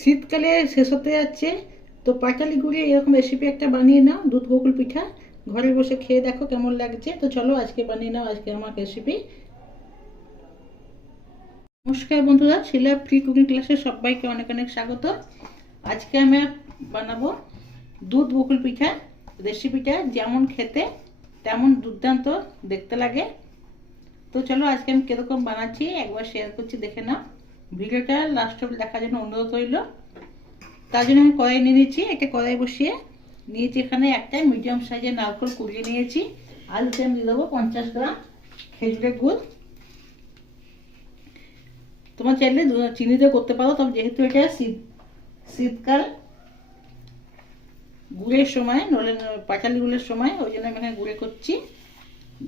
শীতকালে শেষ হতে যাচ্ছে, তো পাটালি গুড়ে এরকম রেসিপি একটা বানিয়ে নাও, দুধ বকুল পিঠা। ঘরে বসে খেয়ে দেখো কেমন লাগছে। তো চলো আজকে বানিয়ে নাও আজকে আমার রেসিপি। নমস্কার বন্ধুরা, শিলা ফ্রি কুকিং ক্লাসে সবাইকে অনেক অনেক স্বাগত। আজকে আমি বানাবো দুধ বকুল পিঠা। রেসিপিটা যেমন খেতে তেমন দুর্দান্ত দেখতে লাগে। তো চলো আজকে আমি কিরকম বানাচ্ছি একবার শেয়ার করছি, দেখে নাও। ভিডিওটা লাস্ট অবধি দেখার জন্য অনুরোধ রইল। তার জন্য আমি কড়াই নিয়ে নিচ্ছি, একটা কড়াই বসিয়ে নিয়েছি। এখানে একটা মিডিয়াম সাইজের নারকেল কুড়িয়ে নিয়েছি। আলুতে আমি দিয়ে দেবো 50 গ্রাম খেজুরের গুড়। তোমার চাইলে চিনি দিয়ে করতে পারো, তবে যেহেতু এটা শীতকাল গুড়ের সময়, নলে পাটালি গুড়ের সময়, ওই জন্য আমি এখানে গুড়ে করছি।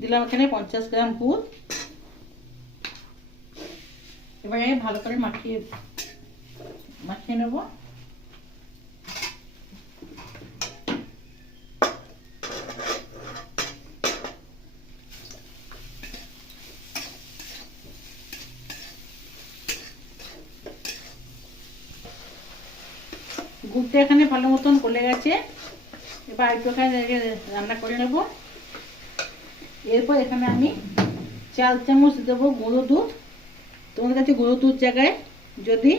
দিলাম এখানে 50 গ্রাম গুড়। এবারে ভালো করে মাখিয়ে নেব। গুড়টা এখানে ভালো মতন গলে গেছে। এবার একটু রান্না করে নেব। এরপর এখানে আমি 4 চামচ দেবো গুঁড়ো দুধ। তোমাদের কাছে গুঁড়ো দুধ জায়গায় যদি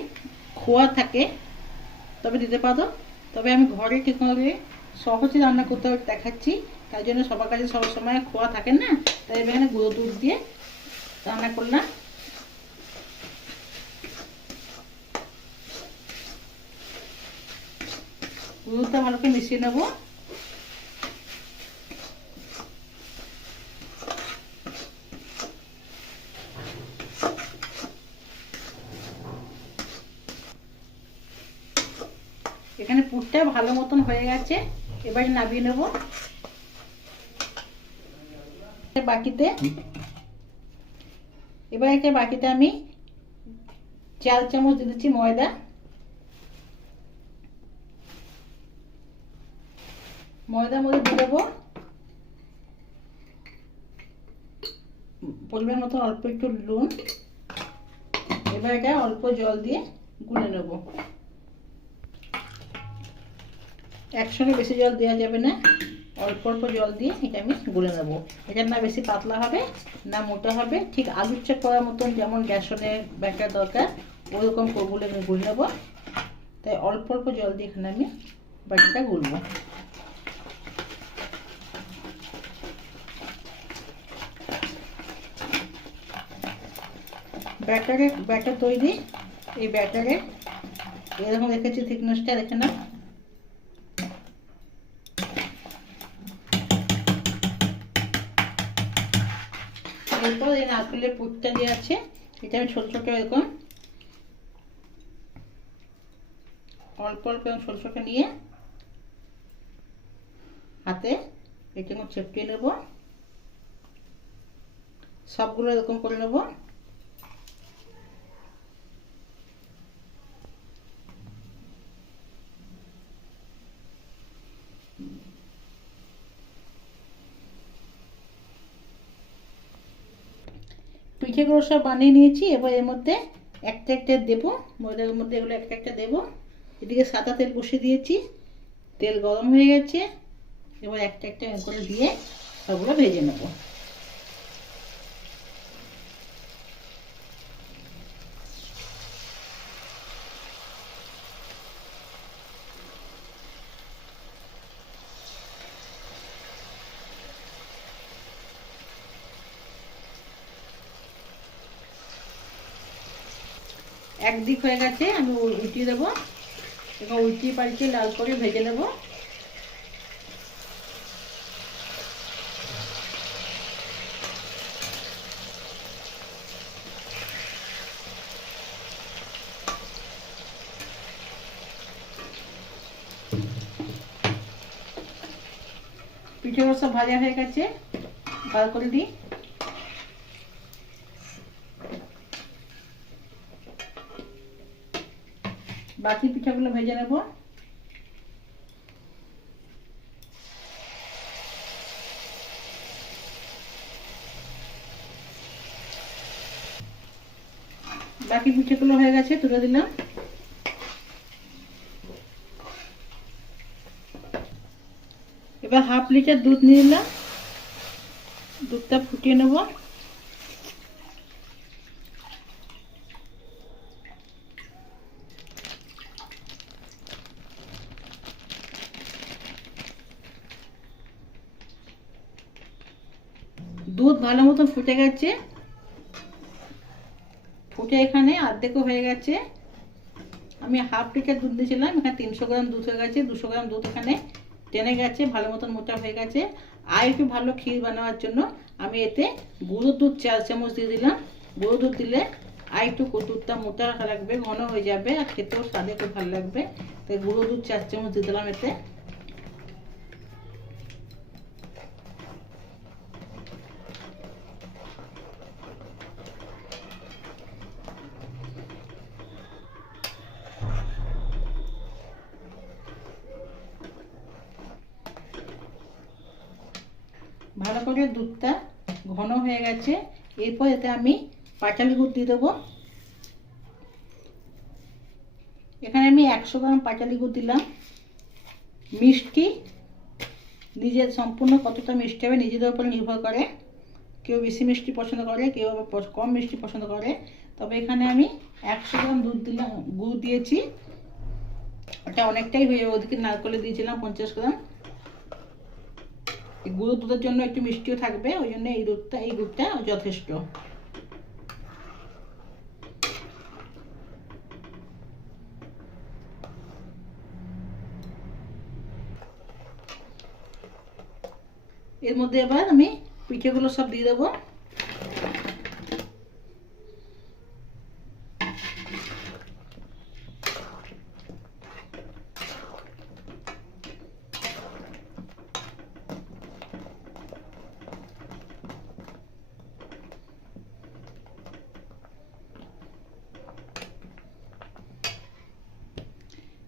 খোয়া থাকে তবে দিতে পারো, তবে আমি ঘরে ঠিক করে সহজে রান্না করতে দেখাচ্ছি। তাই জন্য সবার কাছে সব সময় খোয়া থাকে না, তাই এখানে গুঁড়ো দুধ দিয়ে রান্না করলাম। দুধটা ভালো করে মিশিয়ে নেবো। এখানে পুরটা ভালো মতন হয়ে গেছে, এবারে নামিয়ে নেব বাটিতে। এবার একটা বাটিতে আমি 4 চামচ দিয়ে দিচ্ছি ময়দা। ময়দার মধ্যে দিয়ে দেবো পরিমাণ মতো অল্প একটু নুন। এবার এটা অল্প জল দিয়ে গুলে নেব। একসঙ্গে বেশি জল দেওয়া যাবে না, অল্প অল্প জল দিয়ে এটা আমি গুলে নেব। এটা না বেশি পাতলা হবে না মোটা হবে, ঠিক আলুর চপ করার মতন যেমন বেসনের ব্যাটার দরকার ওইরকম গুলে গুলে নেব। তাই অল্প অল্প জল দিয়ে এখানে আমি ব্যাটারটা গুলবো। ব্যাটার তৈরি। এই ব্যাটারে এরকম রেখেছি থিকনেসটা, দেখে না। এরপর এই নারকেলের পুরটা দিয়ে আছে, এটা আমি ছোট ছোট এরকম অল্প অল্প ছোট ছোট নিয়ে হাতে এটা চেপটিয়ে নেব। সবগুলো এরকম করে নেব। পিঠেগুলো সব বানিয়ে নিয়েছি। এবার এর মধ্যে একটা একটা দেবো, ময়দার মধ্যে এগুলো একটা একটা দেবো। এদিকে সাদা তেল বসিয়ে দিয়েছি, তেল গরম হয়ে গেছে। এবার একটা একটা করে দিয়ে সবগুলো ভেজে নেব। একদিক হয়ে গেছে, আমি উল্টিয়ে দেবো। এবং উল্টিয়ে পাল্টিয়ে লাল করে ভেজে নেব। পিঠেগুলো সব ভাজা হয়ে গেছে, বার করে দিই। বাকি পিঠাগুলো ভেজে নেব। বাকি পিঠেগুলো হয়ে গেছে, তুলে দিলাম। এবার হাফ লিটার দুধ নিয়ে নিলাম, দুধটা ফুটিয়ে নেব। দুধ ভালো মতো ফুটে গেছে, ফুটে এখানে অর্ধেকও হয়ে গেছে। আমি হাফ লিটার দুধ দিয়েছিলাম, এখানে 300 গ্রাম দুধ হয়ে গেছে। 200 গ্রাম দুধ এখানে টেনে গেছে, ভালো মতন মোটা হয়ে গেছে। আর একটু ভালো ক্ষীর বানানোর জন্য আমি এতে গুঁড়ো দুধ 4 চামচ দিয়ে দিলাম। গুঁড়ো দুধ দিলে আর একটু দুধটা মোটা লাগবে, ঘন হয়ে যাবে, আর খেতেও স্বাদে খুব ভালো লাগবে। তাই গুঁড়ো দুধ 4 চামচ দিয়ে দিলাম এতে। ভালো করে দুধটা ঘন হয়ে গেছে। এরপর এতে আমি পাটালি গুড় দিয়ে দেবো। এখানে আমি 100 গ্রাম পাটালি গুড় দিলাম। মিষ্টি নিজের সম্পূর্ণ কতটা মিষ্টি হবে নিজেদের উপর নির্ভর করে। কেউ বেশি মিষ্টি পছন্দ করে, কেউ আবার কম মিষ্টি পছন্দ করে। তবে এখানে আমি 100 গ্রাম দুধ দিলাম, গুড় দিয়েছি। ওটা অনেকটাই হয়ে যাবে। ওদিকে নারকেলে দিয়েছিলাম 50 গ্রাম। গুঁড়ো দুধের জন্য একটু মিষ্টিও থাকবে, ওই জন্য এই দুধটা যথেষ্ট। এর মধ্যে এবার আমি পিঠেগুলো সব দিয়ে দেবো।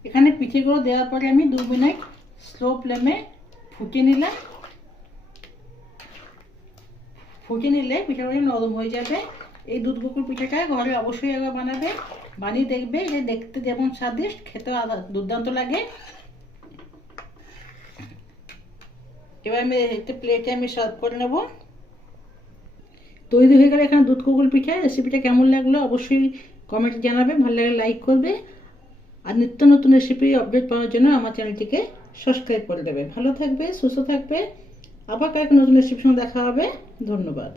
এখানে পিঠেগুলো দেওয়ার পরে আমি 2 মিনিট স্লো ফ্লেমে ফুটিয়ে নিলাম। ফুটিয়ে নিলে পিঠাগুলো নরম হয়ে যাবে। এই দুধ বকুল পিঠাটা ঘরে অবশ্যই একবার বানাবে, বানিয়ে দেখবে। যে দেখতে যেমন স্বাদিষ্ট, খেতেও দুর্দান্ত লাগে। এবার আমি একটা প্লেটে আমি সার্ভ করে নেব। তৈরি হয়ে গেলে এখানে দুধ বকুল পিঠা। রেসিপিটা কেমন লাগলো অবশ্যই কমেন্টে জানাবে, ভালো লাগলে লাইক করবে। আর নিত্য নতুন রেসিপি আপডেট পাওয়ার জন্য আমার চ্যানেলটিকে সাবস্ক্রাইব করে দেবে। ভালো থাকবে, সুস্থ থাকবে। আবার কয়েক নতুন রেসিপির সঙ্গে দেখা হবে। ধন্যবাদ।